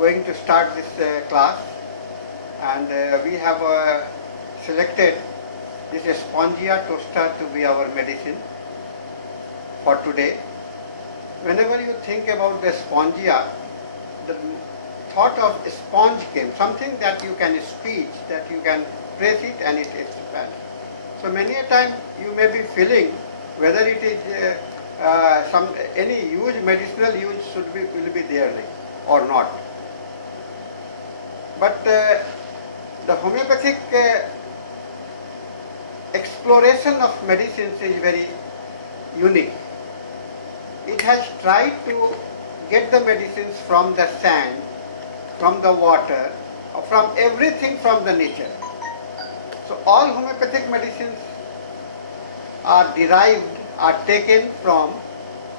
going to start this class, and we have selected this Spongia tosta to be our medicine for today. Whenever you think about the Spongia, the thought of sponge came, something that you can squeeze, that you can press it and it expands. So many a time you may be feeling whether it is any use, medicinal use will be there or not. But the homeopathic exploration of medicines is very unique. It has tried to get the medicines from the sand, from the water, from everything from the nature. So all homeopathic medicines are derived, are taken from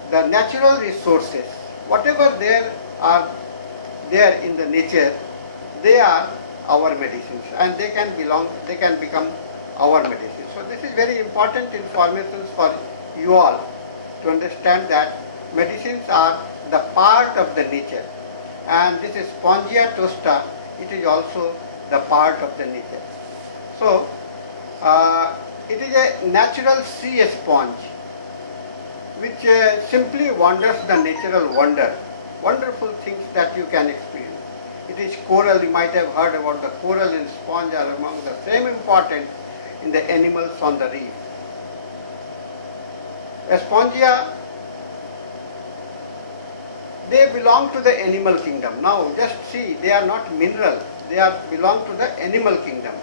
the natural resources. Whatever there are there in the nature, they are our medicines, and they can become our medicines. So this is very important information for you all to understand that medicines are the part of the nature, and this is Spongia tosta, it is also the part of the nature. So it is a natural sea sponge which simply wonders the natural wonder, wonderful things that you can experience. It is coral, you might have heard about the coral and sponge are among the same important in the animals on the reef. Spongia, they belong to the animal kingdom. Now just see, they are not mineral, they belong to the animal kingdom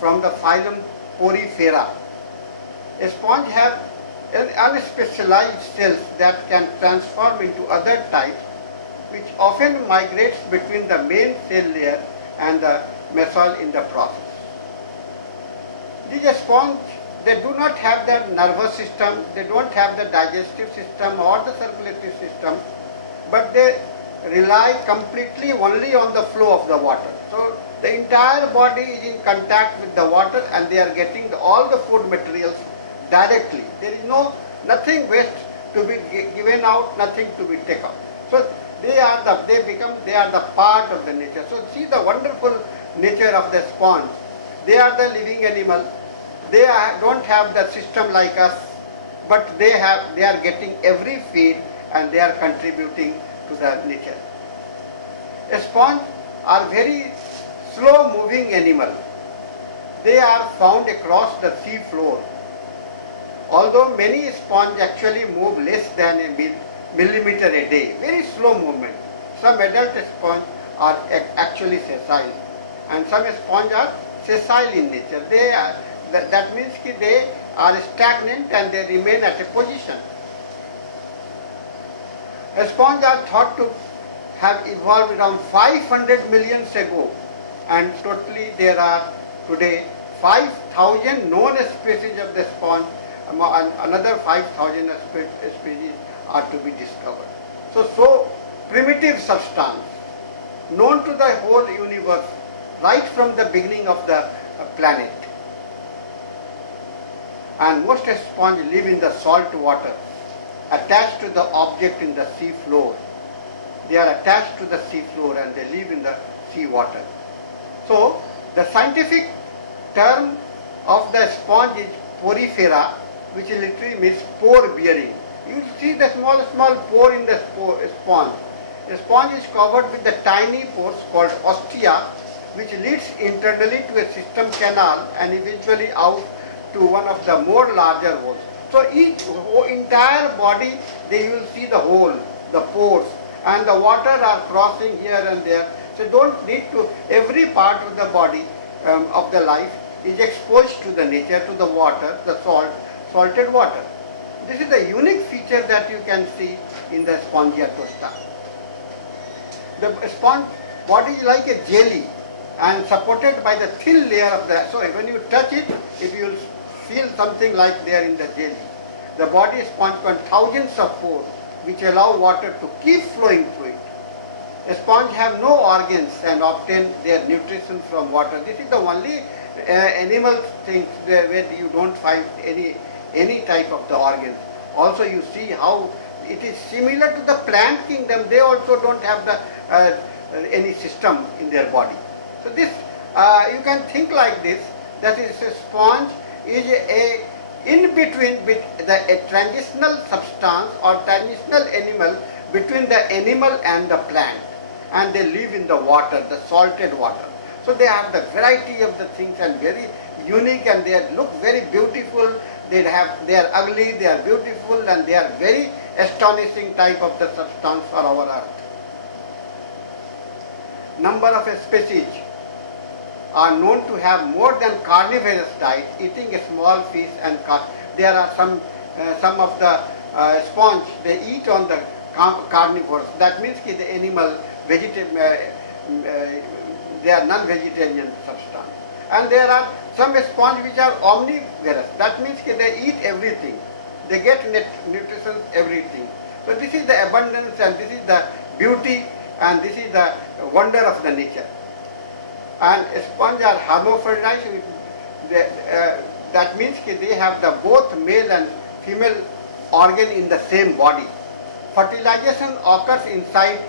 from the phylum Porifera. A sponge have unspecialized cells that can transform into other types, which often migrates between the main cell layer and the mesoil in the process. These sponge, they do not have the nervous system, they don't have the digestive system or the circulatory system, but they rely completely only on the flow of the water. So the entire body is in contact with the water, and they are getting all the food materials directly. There is nothing waste to be given out, nothing to be taken out. So they are the part of the nature. So see the wonderful nature of the sponge. They are the living animal. They don't have the system like us, but they are getting every feed, and they are contributing to the nature. A sponge are very slow moving animal. They are found across the sea floor. Although many sponge actually move less than a millimeter a day, very slow movement. Some adult sponge are actually sessile, and some sponge are sessile in nature. That means they are stagnant and they remain at a position. Sponge are thought to have evolved around 500 million ago, and totally there are today 5,000 known species of the sponge, and another 5,000 species are to be discovered. So primitive substance, known to the whole universe right from the beginning of the planet. And most sponge live in the salt water, attached to the object in the sea floor. They are attached to the sea floor and they live in the sea water. So the scientific term of the sponge is porifera, which literally means pore bearing. You see the small pore in the sponge. The sponge is covered with the tiny pores called ostia, which leads internally to a system canal and eventually out to one of the more larger holes. So each entire body, you will see the hole, the pores, and the water are crossing here and there. So don't need to, every part of the body of the life is exposed to the nature, to the water, the salted water. This is the unique feature that you can see in the Spongia tosta. The sponge body is like a jelly and supported by the thin layer of the, so when you touch it, you will feel something like there in the jelly. The body sponge contains thousands of pores which allow water to keep flowing through it. A sponge have no organs and obtain their nutrition from water. This is the only animal thing where you don't find any type of the organs. Also you see how it is similar to the plant kingdom. They also don't have the any system in their body. So this, you can think like this, that is a sponge is a in between a transitional substance or transitional animal between the animal and the plant, and they live in the water, the salted water. So they have the variety of the things and very unique, and they look very beautiful. They are ugly, they are beautiful, and they are very astonishing type of the substance for our earth. Number of species are known to have more than carnivorous diet, eating a small fish and there are some of the sponge they eat on the carnivores. That means that the animal they are non-vegetarian substance. And there are some sponge which are omnivorous. That means that they eat everything. They get nutrition, everything. So this is the abundance, and this is the beauty, and this is the wonder of the nature. And sponge are hermaphrodite. That means that they have the both male and female organ in the same body. Fertilization occurs inside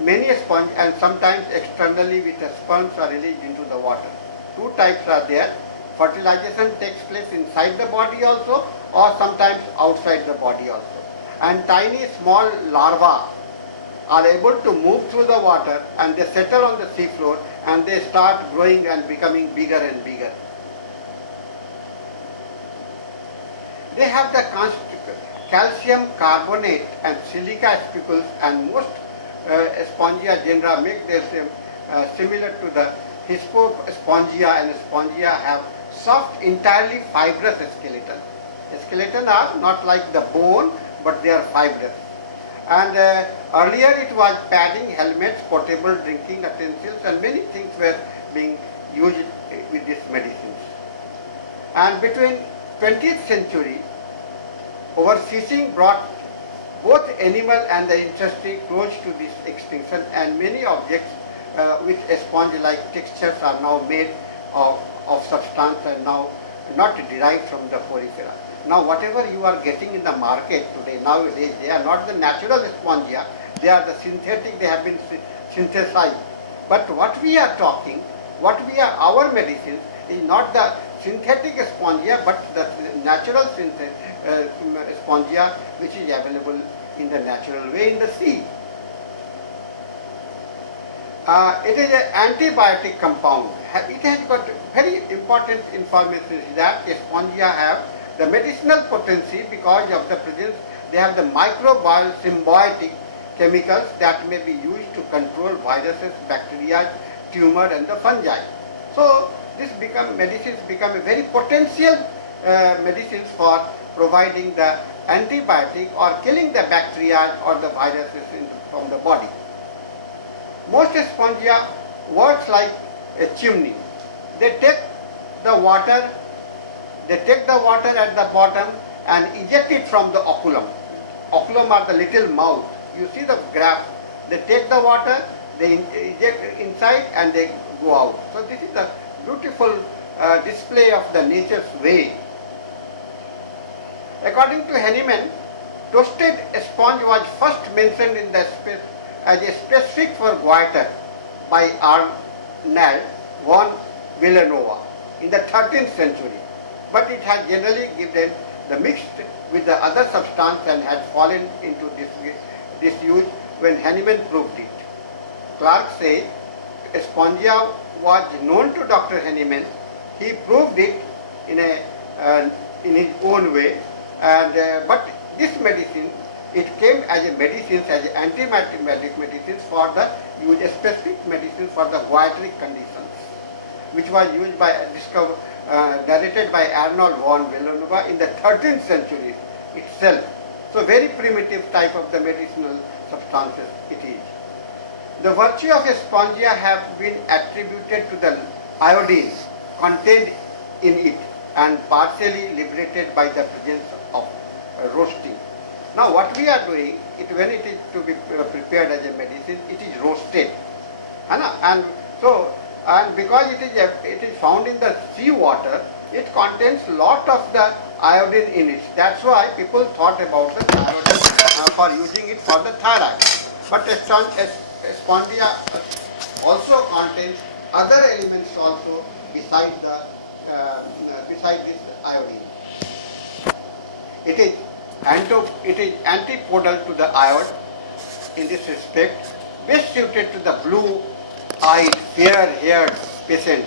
many sponge, and sometimes externally with the sperms are released into the water. Two types are there. Fertilization takes place inside the body also, or sometimes outside the body also. And tiny small larvae are able to move through the water, and they settle on the seafloor, and they start growing and becoming bigger and bigger. They have the calcium carbonate and silica spicules, and most Spongia genera make this similar to the Hispospongia and Spongia have soft, entirely fibrous skeleton. Skeleton are not like the bone, but they are fibrous. And earlier it was padding, helmets, portable drinking utensils, and many things were being used with these medicines. And between 20th century, overfishing brought both animal and the industry close to this extinction, and many objects with sponge-like textures are now made of substance and now not derived from the porifera. Now whatever you are getting in the market today, nowadays, they are not the natural spongia, they are the synthetic, they have been synthesized. But what we are talking, our medicines is not the synthetic spongia, but the natural spongia which is available in the natural way in the sea. It is an antibiotic compound. It has got very important information that spongia have the medicinal potency because of the presence, they have the microbial symbiotic chemicals that may be used to control viruses, bacteria, tumor and the fungi. So medicines become a very potential medicines for providing the antibiotic or killing the bacteria or the viruses from the body. Most spongia works like a chimney. They take the water at the bottom and eject it from the oculum. Oculum are the little mouth. You see the graph. They take the water, they eject inside and they go out. So this is the beautiful display of the nature's way. According to Hahnemann, toasted sponge was first mentioned in the as a specific for goiter by Arnold von Villanova in the 13th century. But it has generally given the mixed with the other substance and had fallen into disuse when Hahnemann proved it. Clark says spongia was known to Dr. Hahnemann. He proved it in his own way, and but this medicine, it came as a medicine, as antibiotic medicines for the specific medicine for the goiteric conditions, which was used by directed by Arnold von Villanova in the 13th century itself. So very primitive type of the medicinal substances it is. The virtue of a spongia have been attributed to the iodine contained in it and partially liberated by the presence of roasting. Now what we are doing, when it is to be prepared as a medicine, it is roasted. And because it is found in the sea water, it contains lot of the iodine in it. That's why people thought about the iodine for using it for the thyroid. But spongia also contains other elements also beside this iodine. It is antipodal to the iod in this respect, best suited to the blue-eyed, fair-haired patient.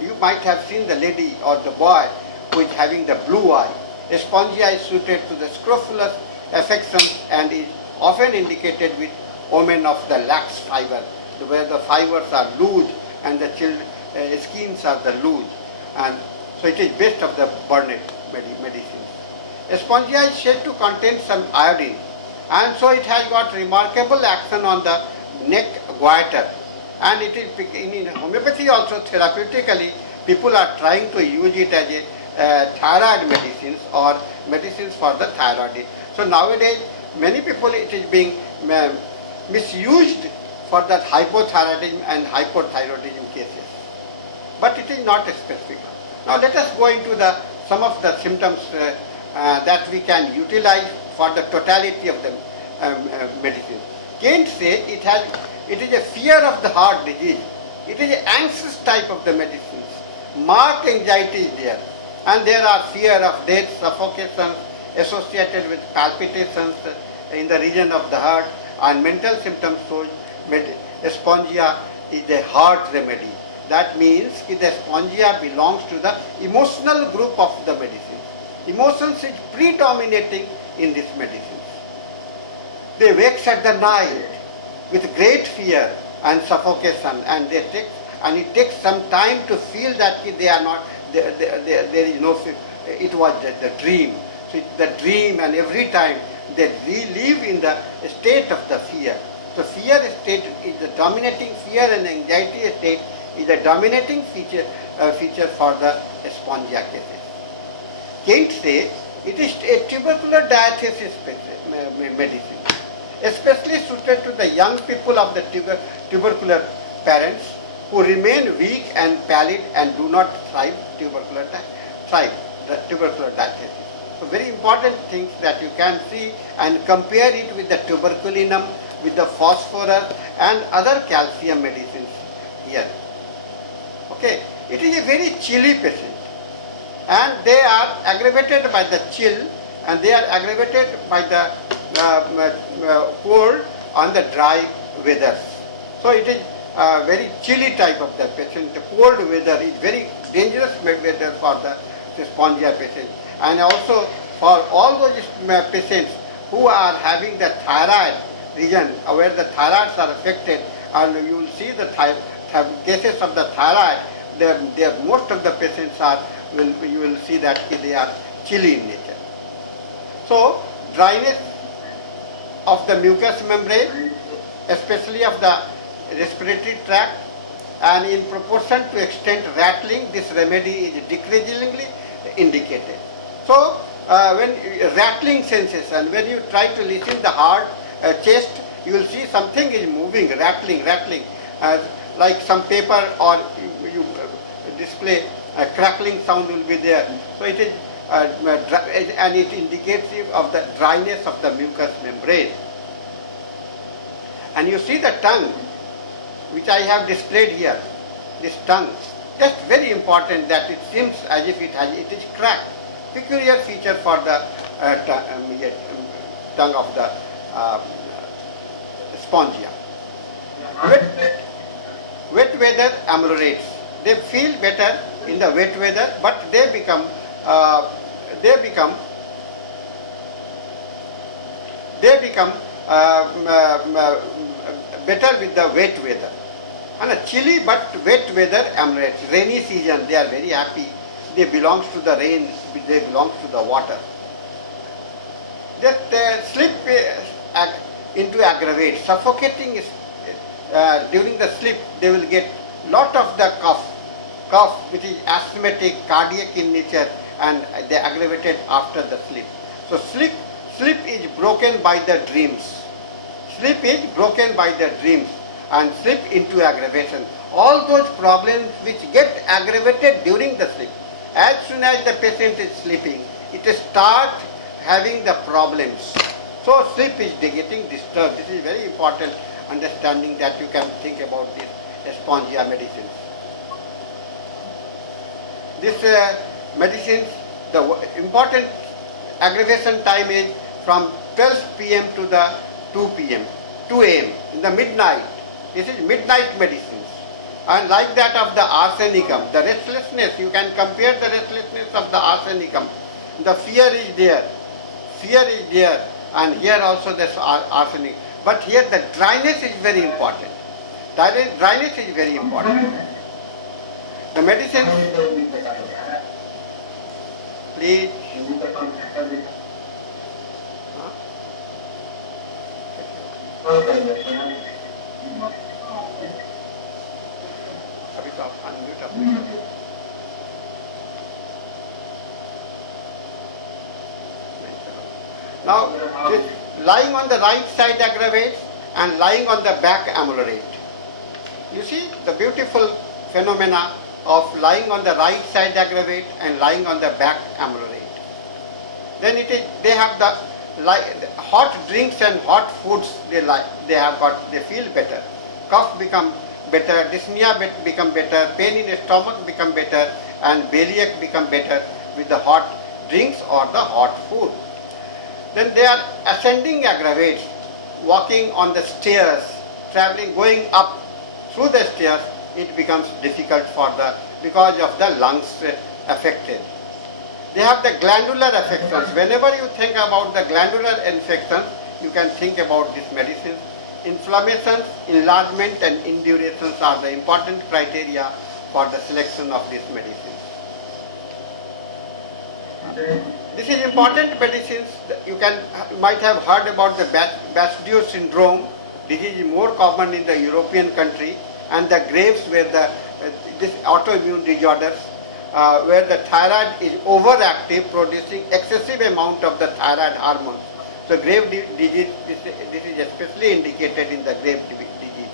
You might have seen the lady or the boy who is having the blue eye. Spongia is suited to the scrofulous affections and is often indicated with omen of the lax fiber, where the fibers are loose and the skins are the loose. And so it is best of the Burnet medicines. Spongia is said to contain some iodine, and so it has got remarkable action on the neck goiter. And it is in homeopathy also therapeutically, people are trying to use it as a thyroid medicines or medicines for the thyroid. So nowadays, many people it is being misused for that hypothyroidism and hypothyroidism cases. But it is not specific. Now let us go into some of the symptoms that we can utilize for the totality of the medicine. Kent says it is a fear of the heart disease. It is an anxious type of the medicines. Marked anxiety is there. And there are fear of death, suffocation associated with palpitations in the region of the heart, and mental symptoms. So spongia is a heart remedy. That means the spongia belongs to the emotional group of the medicine. Emotions is predominating in this medicine. They wake at the night with great fear and suffocation, and it takes some time to feel that they are not, there is no, it was the dream. So the dream, and every time they live in the state of the fear. So fear state is the dominating, fear and anxiety state is the dominating feature for the spongia cases. Kent says it is a tubercular diathesis medicine, especially suited to the young people of the tubercular parents who remain weak and pallid and do not thrive the tubercular diathesis. So very important things that you can see and compare it with the tuberculinum, with the phosphorus and other calcium medicines here. Okay, it is a very chilly patient, and they are aggravated by the chill, and they are aggravated by the cold on the dry weather. So it is a very chilly type of the patient. The cold weather is very dangerous weather for the spongia patient, and also for all those patients who are having the thyroid region where the thyroids are affected, and you will see the cases of the thyroid. Most of the patients you will see that they are chilly in nature. So dryness of the mucous membrane, especially of the respiratory tract, and in proportion to extent rattling, this remedy is decreasingly indicated. So when rattling sensation, when you try to listen the heart, chest, you will see something is moving, rattling, like some paper, or you display a crackling sound will be there. So it is, and it indicates of the dryness of the mucous membrane. And you see the tongue, which I have displayed here. This tongue, just very important that it seems as if it is cracked. Peculiar feature for the tongue of the spongia. Wet weather ameliorates. They feel better in the wet weather, but they become better with the wet weather. And a chilly but wet weather ameliorates. Rainy season, they are very happy. They belong to the rain, they belong to the water. They slip into aggravate. Suffocating is, during the sleep, they will get lot of the cough which is asthmatic, cardiac in nature, and they aggravated after the sleep. So sleep is broken by the dreams. Sleep is broken by the dreams and slip into aggravation. All those problems which get aggravated during the sleep. As soon as the patient is sleeping, it starts having the problems. So sleep is getting disturbed. This is very important understanding that you can think about this spongia medicines. This medicines, the important aggravation time is from 12 p.m. to the 2 p.m., 2 a.m. in the midnight. This is midnight medicines. And like that of the arsenicum, the restlessness, you can compare the restlessness of the arsenicum. The fear is there, and here also there's arsenic. But here the dryness is very important. Dryness is very important. The medicine, please. Now, this lying on the right side aggravates and lying on the back ameliorate. You see the beautiful phenomena of lying on the right side aggravate and lying on the back ameliorate. Then they have the hot drinks and hot foods they feel better. Cough become better, dyspnea become better, pain in the stomach become better, and bellyache become better with the hot drinks or the hot food. Then they are ascending aggravates, walking on the stairs, traveling, going up through the stairs, it becomes difficult because of the lungs affected. They have the glandular affections. Whenever you think about the glandular infections, you can think about this medicine. Inflammations, enlargement and indurations are the important criteria for the selection of this medicine. This is important medicines. You might have heard about the Bastille syndrome. This is more common in the European country, and the Graves where this autoimmune disorders where the thyroid is overactive, producing excessive amount of the thyroid hormones. So Graves disease, this is especially indicated in the Graves disease,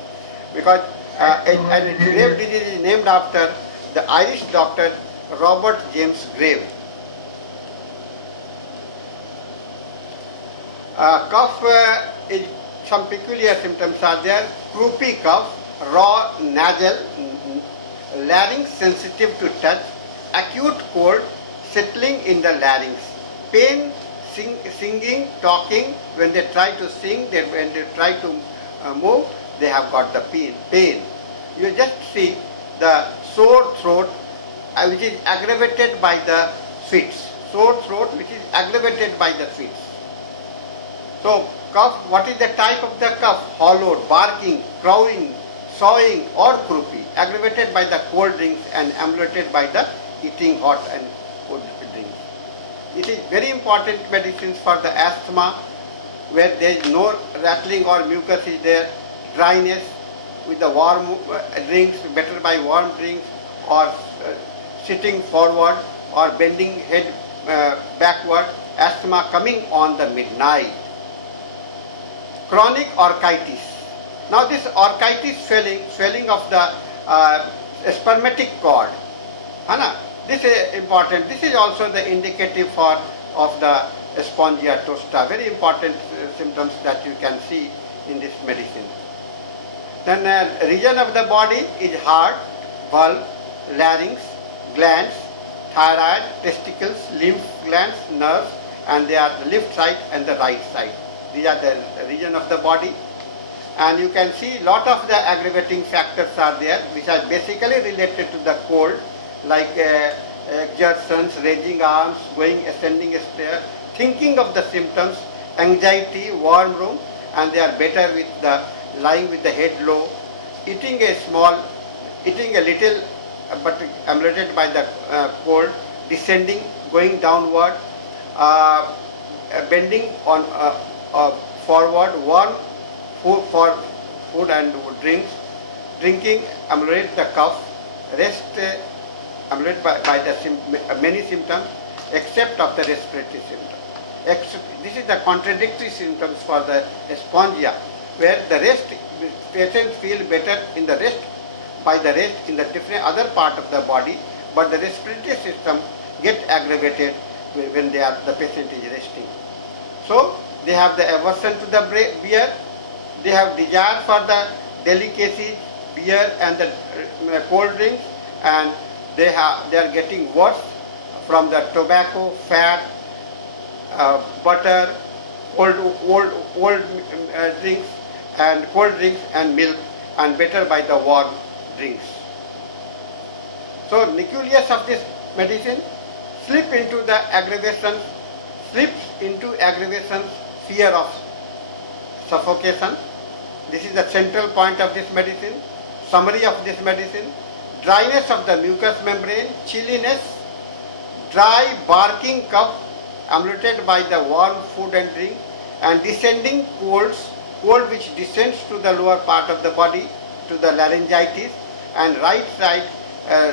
because and Graves disease is named after the Irish doctor Robert James Graves. Cough is some peculiar symptoms are there. Croupy cough, raw nasal, larynx sensitive to touch, acute cold, settling in the larynx, pain, singing, talking. When they try to sing, when they try to move, they have got the pain. You just see the sore throat, which is aggravated by the fits. Sore throat, which is aggravated by the fits. So, cough, what is the type of the cough? Hollowed, barking, crowing, sawing or croupy, aggravated by the cold drinks and ameliorated by the eating hot and cold drinks. It is very important medicines for the asthma, where there is no rattling or mucus is there, dryness with the warm drinks, better by warm drinks, or sitting forward or bending head backward, asthma coming on the midnight. Chronic orchitis. Now this orchitis swelling of the spermatic cord, this is important. This is also the indicative of the spongia tosta. Very important symptoms that you can see in this medicine. Then region of the body is heart, bulb, larynx, glands, thyroid, testicles, lymph glands, nerves, and they are the left side and the right side. These are the region of the body. And you can see lot of the aggravating factors are there, which are basically related to the cold, like exertions, raising arms, ascending a stair, thinking of the symptoms, anxiety, warm room, and they are better with the lying with the head low, eating a little, but ameliorated by the cold, descending, going downward, bending on forward, warm for food and drinks, drinking ameliorates the cough, rest ameliorated by the many symptoms except of the respiratory symptoms. This is the contradictory symptoms for the spongia, where the rest, patients feel better in the rest, by the rest in the different other part of the body, but the respiratory system get aggravated when the patient is resting. So they have the aversion to the beer, they have desire for the delicacies, beer and the cold drinks, and they are getting worse from the tobacco, fat, butter, old drinks and cold drinks and milk, and better by the warm drinks. So nucleus of this medicine slips into aggravation, fear of suffocation. This is the central point of this medicine. Summary of this medicine: dryness of the mucous membrane, chilliness, dry barking cough ameliorated by the warm food and drink, and descending cold which descends to the lower part of the body, to the laryngitis, and right side,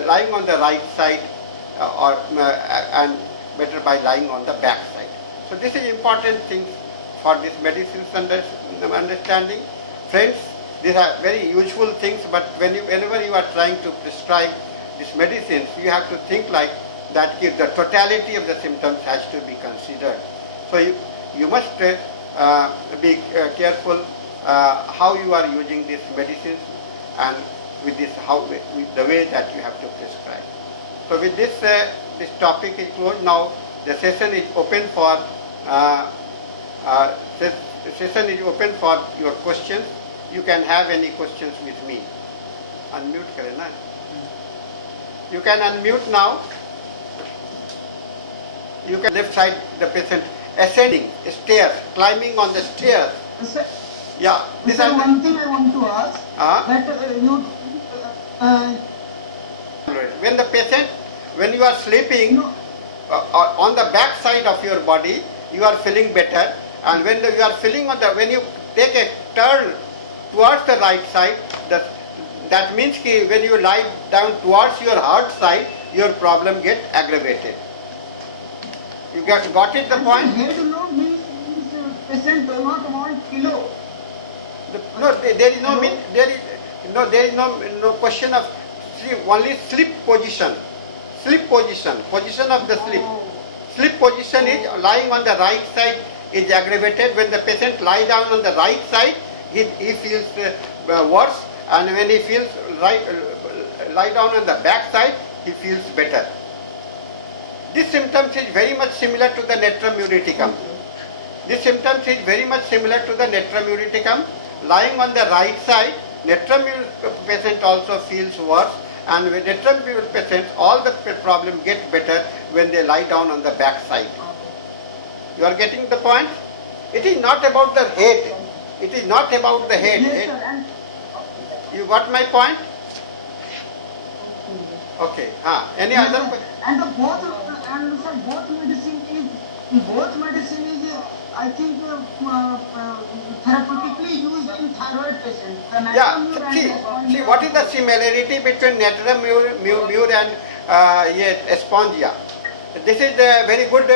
lying on the right side, and better by lying on the back side. So this is important things for this medicine's understanding. Friends, these are very useful things, but whenever you are trying to prescribe these medicines, you have to think like that the totality of the symptoms has to be considered. So you must be careful how you are using these medicines, and with the way that you have to prescribe. So with this, this topic is closed. Now the session is open for your questions. You can have any questions with me. Unmute kare na. You can unmute now. You can left side the patient ascending stairs, climbing on the stairs. Sir, Yeah. This sir, are one thing I want to ask, when the patient, when you are sleeping, no, on the back side of your body, you are feeling better, and when you are feeling when you take a turn towards the right side, that means that when you lie down towards your heart side, your problem get aggravated. You got it the point? head low means patient does not want pillow. No, there is no question of only sleep position. Position of the sleep. Oh. Sleep position is lying on the right side is aggravated. When the patient lie down on the right side, he feels worse, and when he feels lie down on the back side, he feels better. This symptom is very much similar to the Netrem Uriticum. This symptom is very much similar to the Netrem Uriticum. Lying on the right side, Netrem patient also feels worse, and with Netrem patients, all the problem gets better when they lie down on the back side. You are getting the point? It is not about the head. It is not about the head. Yes, sir, and You got my point? Okay. Any yes, other? sir, and the both medicine is I think therapeutically used in thyroid patients. Yeah. See, what is the similarity between Netrem and Spongia? This is the very good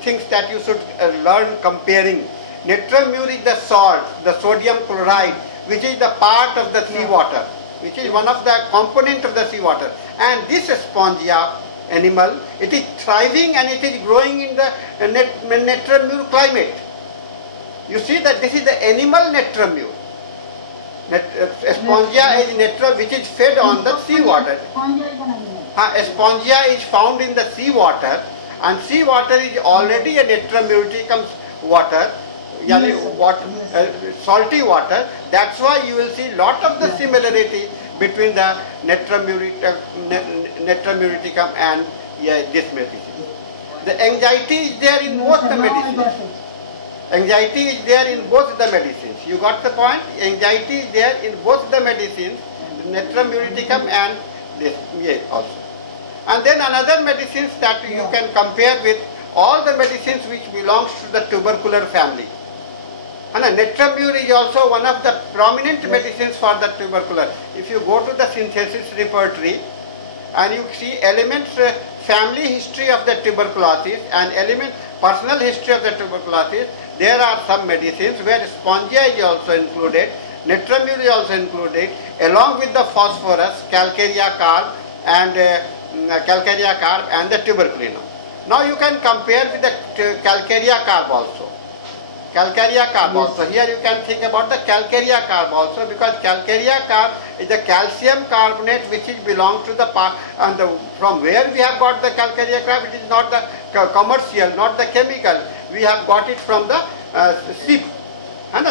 things that you should learn comparing. Netrem is the salt, the sodium chloride, which is the part of the seawater, which is one of the component of the seawater. And this Spongia animal, it is thriving and it is growing in the Netrem climate. You see that this is the animal Netrem. Spongia is Netrem which is fed on the seawater. Spongia is found in the seawater, and seawater is already a Netrem Uriticum water, salty water. That's why you will see lot of the similarity between the Netrem Uriticum and this medicine. The anxiety is there in both the medicines. Anxiety is there in both the medicines. You got the point? Anxiety is there in both the medicines, Netrem Uriticum and this also. And then another medicines that you can compare with all the medicines which belongs to the tubercular family. And Netrem is also one of the prominent medicines for the tubercular. If you go to the synthesis repertory and you see elements, family history of the tuberculosis and personal history of the tuberculosis, there are some medicines where Spongia is also included, Netrem is also included, along with the phosphorus, calcarea carb and the tuberculinum. Now you can compare with the calcarea carb also. Calcarea carb Yes. also. Here you can think about the calcarea carb also, because calcarea carb is the calcium carbonate which is belongs to the and from where we have got the calcarea carb, it is not the commercial, not the chemical. We have got it from the sheep, and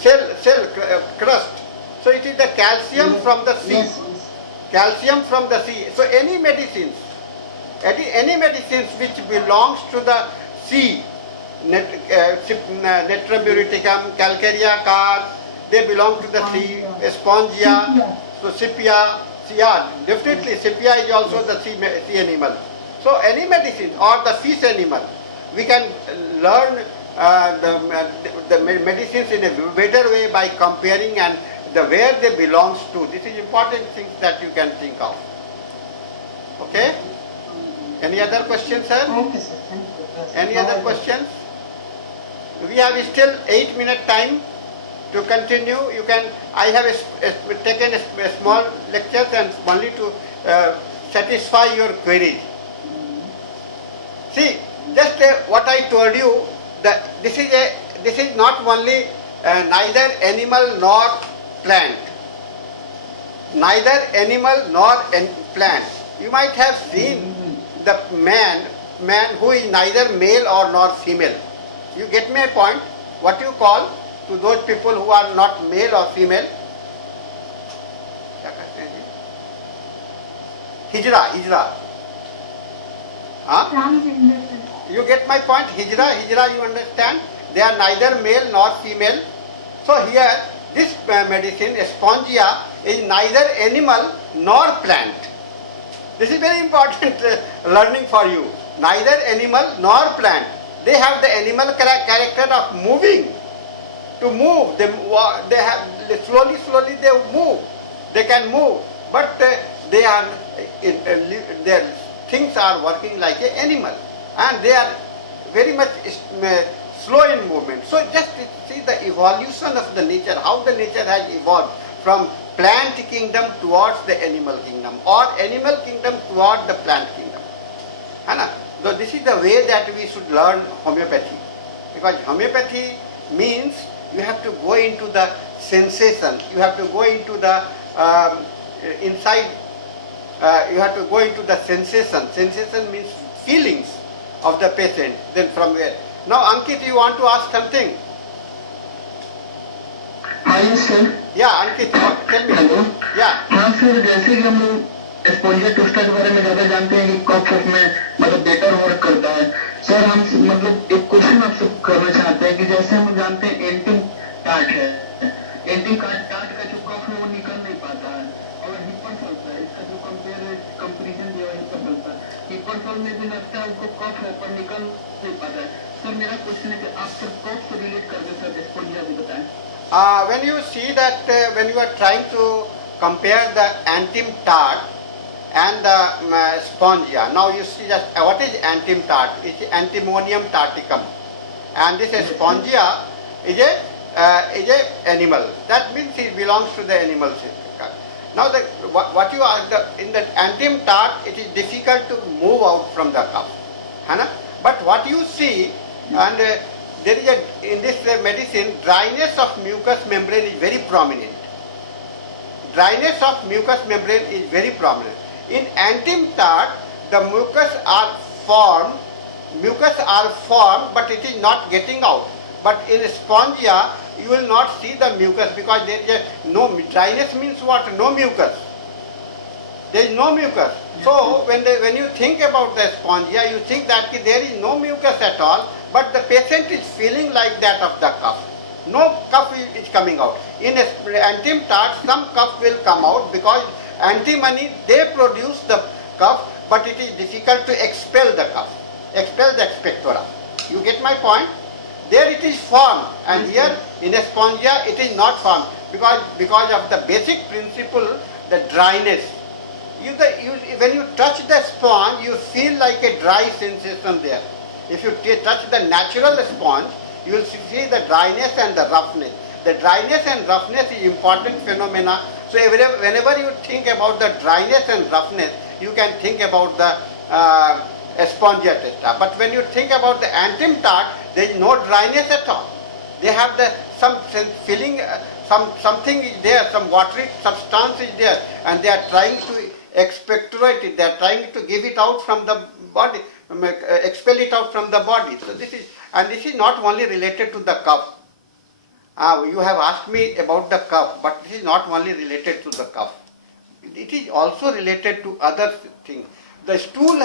cell crust. So it is the calcium from the sea. Yes. Calcium from the sea. So any medicines which belongs to the sea, Netramureticum, Calcarea carb, they belong to the sea. Spongia, so Scipia, yeah, definitely Scipia is also the sea animal. So any medicine or the fish animal, we can learn the medicines in a better way by comparing and the where they belongs to. This is important things that you can think of. Okay? Any other questions, sir? Okay, sir. Thank you. Yes. Any other questions? We have still 8-minute time to continue. You can. I have taken a small lecture and only to satisfy your queries. See, just what I told you. That this is not only neither animal nor plant. Neither animal nor plant. You might have seen the man who is neither male or nor female. You get my point? What you call to those people who are not male or female? Hijra. Huh? Transgender, sir. You get my point? Hijra, you understand? They are neither male nor female. So here, this medicine, Spongia, is neither animal nor plant. This is very important learning for you. Neither animal nor plant. They have the animal character of moving. To move, they have slowly they move. They can move, but they are their things are working like an animal, and they are very much slow in movement. So just see the evolution of the nature, how the nature has evolved from plant kingdom towards the animal kingdom, or animal kingdom towards the plant kingdom. So this is the way that we should learn homeopathy, because homeopathy means you have to go into the sensation, you have to go into the inside, you have to go into the sensation. Sensation means feelings of the patient. Then from where? Now Ankit, you want to ask something? हाँ yes sir Yeah, Ankit, tell me. Hello Yeah. हाँ sir जैसे कि हम लोग spongia टोस्टा के बारे में ज्यादा जानते हैं कि कफ ऑफ में मतलब बेटर वर्क करता है सर हम मतलब एक क्वेश्चन आपसे करना चाहते हैं कि जैसे हम जानते हैं एंटिम टार्ट है एंटिम टार्ट का जो कफ है वो निकल नहीं पाता है और हिप्परसॉल है इसका जो कंपैरिजन दिया है हिप्परसॉल हिप्परसॉल में भी लगता है उनको कफ है पर निकल नहीं पाता है सर मेरा क्वेश्चन है कि आप सर कफ से रिलेट करके सर स्पोंजिया भी बताएं When you see that when you are trying to compare the antim tart and the spongia, now you see that what is antim tart? It's Antimonium tarticum, and this spongia is a animal. That means it belongs to the animal system. Now what you are in the antim tart, it is difficult to move out from the cup, but what you see and there is in this medicine, dryness of mucous membrane is very prominent. Dryness of mucous membrane is very prominent. In antim tart, the mucus are formed, but it is not getting out. But in spongia, you will not see the mucus because there is no dryness means what? No mucus. There is no mucus. So when you think about the spongia, you think that there is no mucus at all, but the patient is feeling like that of the cough. No cough is coming out. In antim tart, some cough will come out because antimony, they produce the cough, but it is difficult to expel the cough, expel the expectora. You get my point? There it is formed, and here in a spongia it is not formed because of the basic principle, the dryness. When you touch the sponge, you feel like a dry sensation there. If you touch the natural sponge, you will see the dryness and the roughness. The dryness and roughness is important phenomena. So whenever you think about the dryness and roughness, you can think about the spongia testa. But when you think about the antim tart, There is no dryness at all. They have the some feeling, something is there, some watery substance is there, and they are trying to expectorate it. They are trying to give it out from the body, expel it out from the body. So this is not only related to the cough. You have asked me about the cough, but this is not only related to the cough. It is also related to other things. The stool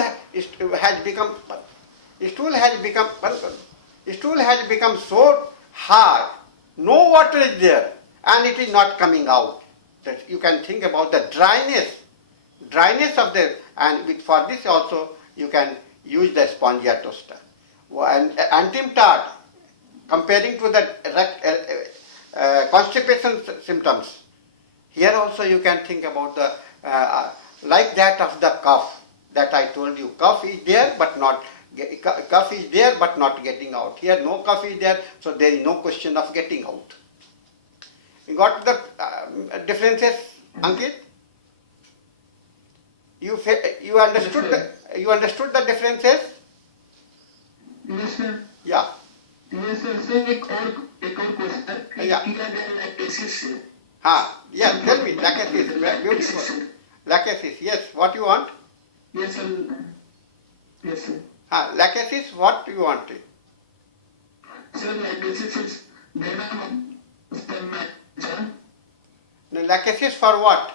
has become so hard, no water is there, and it is not coming out. That you can think about the dryness of the, and for this also you can use the spongia toaster. And Antim-Tart, comparing to the constipation symptoms, here also you can think about the like that of the cough that I told you. Cough is there but not getting out. Here no cough is there, so there is no question of getting out. You got the differences, Ankit? You understood the differences? Yes, sir. Yeah. Yes, sir. Sir, एक और question Yeah. किया गया लैक्टेसिस से Yeah, tell me, lachesis, beautiful. Lachesis, yes, what you want? Yes, sir. Yes, sir. Lachesis, what you want? Sir, lactasis is venom of spermata. Lachesis for what?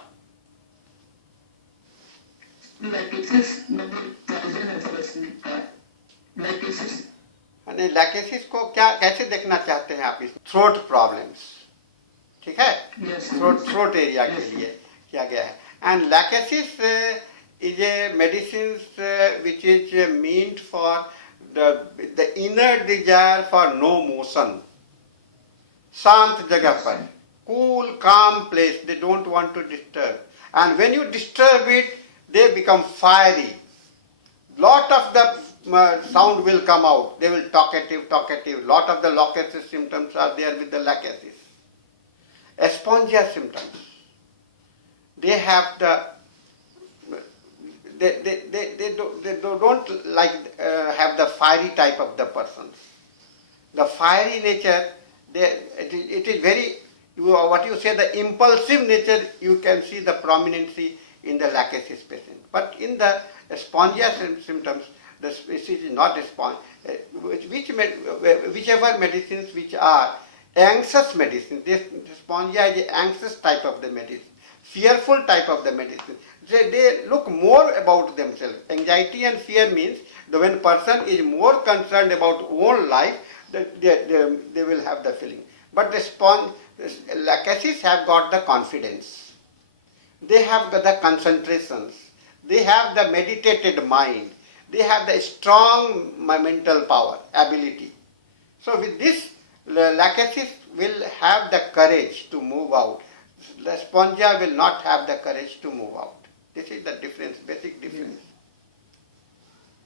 Lactasis number 1000 है sir इसमें का. Lactasis. Lachesis को क्या कैसे देखना चाहते हैं आप? इस थ्रोट प्रॉब्लम्स, ठीक है, Yes. थ्रोट एरिया के लिए किया गया है. And lachesis is a medicine which is meant for the inner desire for no motion. शांत जगह पर, cool, calm place, they don't want to disturb. And when you disturb it, they become fiery. Lot of the sound will come out. They will talkative. Lot of the lachesis symptoms are there with the lachesis. Spongia symptoms. They have the they don't like have the fiery type of the persons. The fiery nature, it is very, what you say, the impulsive nature, you can see the prominency in the lachesis patient. But in the spongia symptoms, this is not whichever medicines which are anxious medicine, this spongia is an anxious type of the medicine, fearful type of the medicine. They look more about themselves. Anxiety and fear means that when person is more concerned about own life, they will have the feeling. But the lachesis have got the confidence. They have got the concentrations. They have the meditated mind. They have the strong mental power, ability. So with this, lachesis will have the courage to move out. The spongia will not have the courage to move out. This is the difference, basic difference.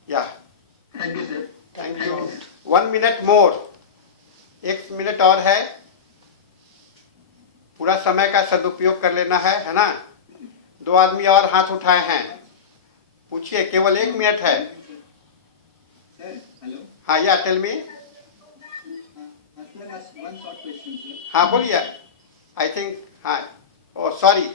Yeah. Thank you, sir. Thank you. 1 minute more. 1 minute और है. पूरा समय का सदुपयोग कर लेना है ना? 2 आदमी और हाथ उठाए हैं. पूछिए, केवल 1 मिनट है. Hello. हाँ, yeah tell me. Sir, ask one short question, sir. हाँ, बोलिए. आई थिंक, हाँ. Oh, sorry.